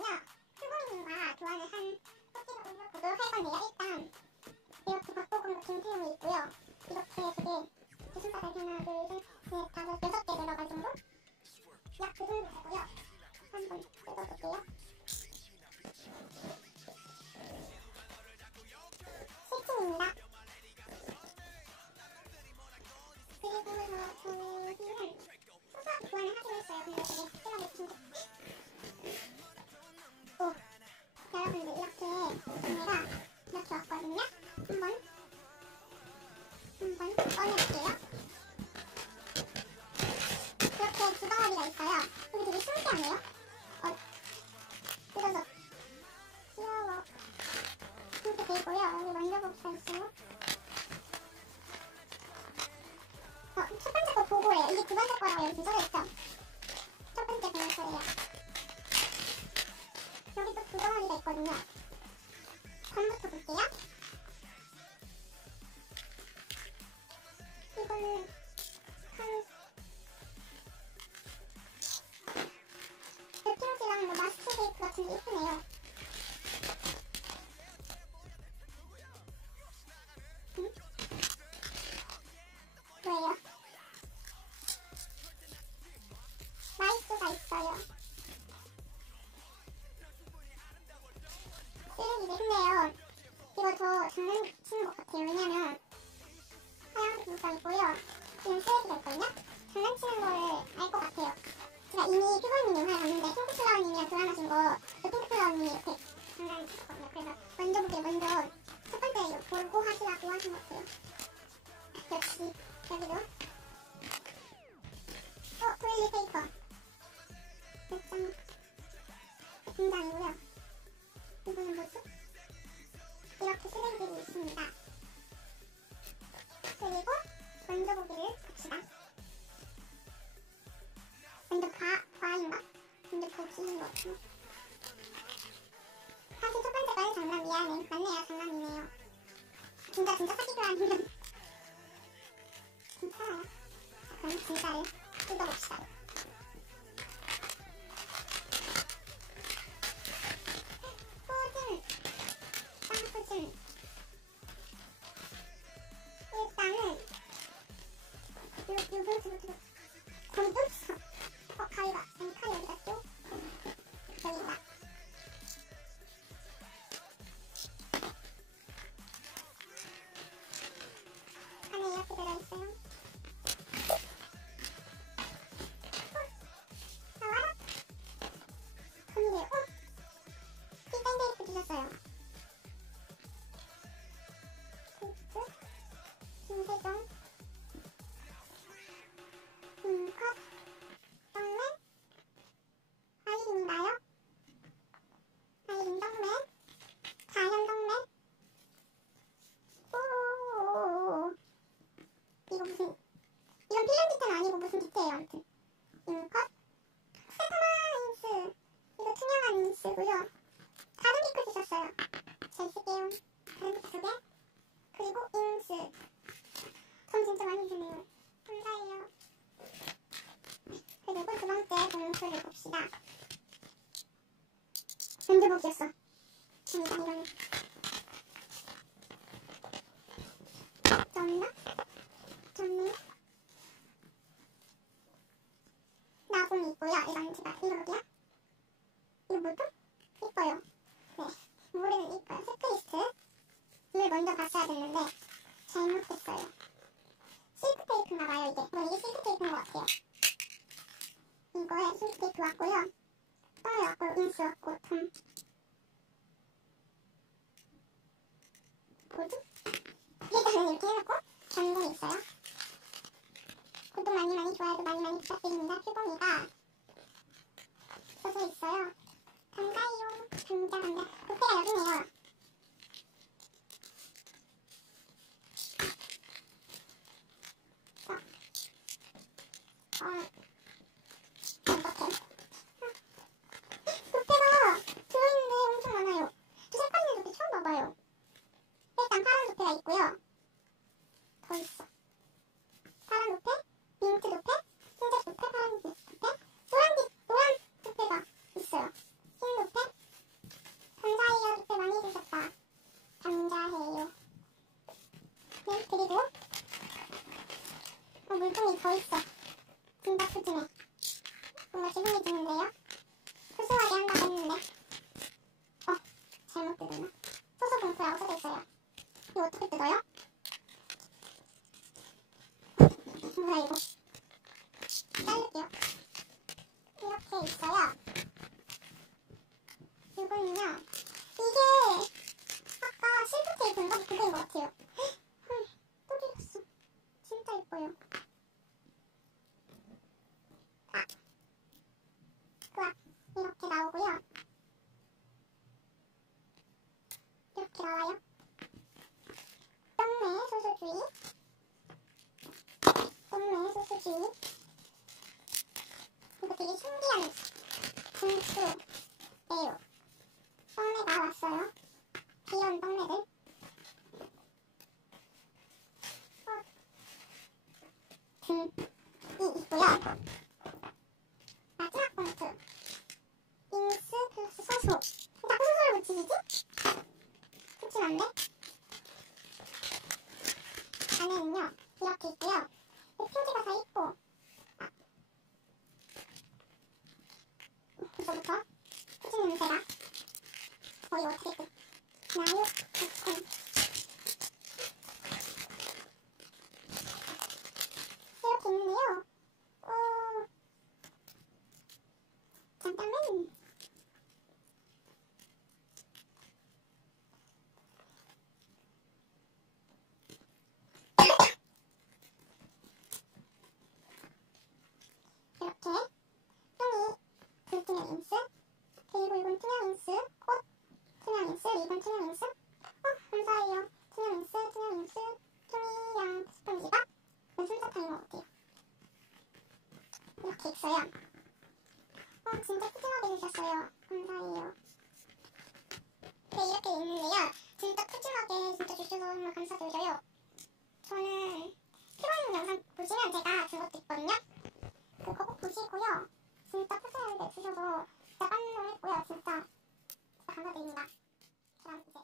저는요 수고님과 교환을 한 꽃집을 올려보도록 할 건데요. 일단 이렇게 박보검과 김태용이 있고요. 이렇게 되게 주순서가 이렇게 하나 둘셋넷 다섯 6개 들어갈 정도? 약 그 정도 되고요. 한번 뜯어볼게요. 실친입니다. 그리고 저는 소소하게 교환을 하기로 했어요. 근데 되게 특별하게 친구. 오, 여러분들 이렇게 구매가 이렇게 왔거든요. 한번 꺼내볼게요. 이렇게 두 덩어리가 있어요. 여기 되게 신기하네요. 뜯어서 귀여워. 이렇게 되고요. 여기 만져보기가 있어요. 첫 번째 거 보고예요. 이게 두 번째 거라고 여기 써져있죠. 첫 번째 보고예요. 여기 또 두 덩어리가 있거든요. 검부터 볼게요. 이거는 한 랩핑지랑 뭐 마스크 테이프 같은 게 예쁘네요. 응? 뭐예요? 마이스가 있어요. 쓰레기 맵네요. 이거 저 장난치는 것 같아요. 왜냐면 하얀색 물감이고요. 지금 쓰레기가 있거든요. 장난치는 거를 알 것 같아요. 제가 이미 퓨버님이 영상을 봤는데 핑크플라워님이랑 교환하신 거 핑크플라워님이 이렇게 장난치셨거든요. 그래서 만져보기를 먼저 첫 번째 보고 하시라고 하신 것 같아요. 역시 여기도 토일리 페이퍼 몇 장 분장이고요. 이거는 뭐지? 이렇게 쓰레기들이 있습니다. 그리고 만져보기를 합시다. 먼저 과인가? 먼저 보기인 것 같아요. 사실 첫 번째 거는 장난 미안해. 맞네요, 장난이네요. 진짜 사기로 아니면 괜찮아요. 자, 그럼 진짜를 뜯어봅시다. 포즈, 쌍 포즈. 일단은 요 검은색 가위가 아니 칼이 어디 갔죠? 여기다. 안에 이렇게 들어있어요. 나와라. 근데 땡땡테이프 주셨어요. 테이프 김세정 컷 떡맨 아이린인가요? 아이린 떡맨 자연 떡맨 오오오오 이거 무슨 이건 필름 기체는 아니고 무슨 기체예요. 아무튼 컷 세타마 인스 이거 투명한 인스고요. 다른 피크 주셨어요. 잘 쓸게요. 다른 피크 2개 그리고 인스 돈 진짜 많이 주네요. 감사해요. 그리고 두 번째 봉투를 봅시다. 만져보기였어. 아니다 이거는 졌나? 나봉이 있고요. 이건 제가 읽어볼게요. 이거 뭐죠? 이뻐요. 네, 모래는 이뻐요. 체크리스트를 먼저 봤어야 됐는데 잘못했어요. 실크 테이프인가봐요 이게. 이게 실크 테이프인 것 같아요. 이거에 실크 테이프 왔고요. 떡이 왔고 인스 왔고 참 뭐지? 일단은 이렇게 해놓고 전공이 있어요. 구독 많이 좋아요도 많이 부탁드립니다. 퓨범이가 써져 있어요. 감사해요. 감자 부페가 여기네요. 어떡해. 부페가 들어있는데 엄청 많아요. 두색 깔리는 부페 처음 봐봐요. 일단 파란 부페가 있고요. 더 있어. 파란 부페, 민트 부페, 흰색 부페, 파란 부페, 노란 부페가 있어요. 흰 부페, 인스예요. 떡내가 왔어요. 귀여운 떡내들. 등이 있고요. 마지막 봉투. 인스 플러스 소소. 자꾸 소소를 붙이시지? 그렇진 않네. 안에는요 이렇게 있고요. 표지가 다 있고 이거부터 표지 냄새가 거의 어떻게 나요? 이렇게 있는데요. 잠깐만. 이렇게 똥이 불투명 인스, 그리고 이건 투명 인스, 꽃 투명 인스, 이건 투명 인스. 감사해요. 투명 인스, 투명 인스, 투명이랑 스펀지가 이건 솜사탕인 것 같아요. 이렇게 있어요. 진짜 푸짐하게 주셨어요. 감사해요. 네, 이렇게 있는데요. 진짜 푸짐하게 진짜 주셔서 정말 감사드려요. 저는 피곤한 영상 보시면 제가 준 것도 있거든요. 그거 꼭 보시고요. 진짜 푸짐하게 주셔서 진짜 깜놀했고요. 진짜 감사드립니다. 그럼 이제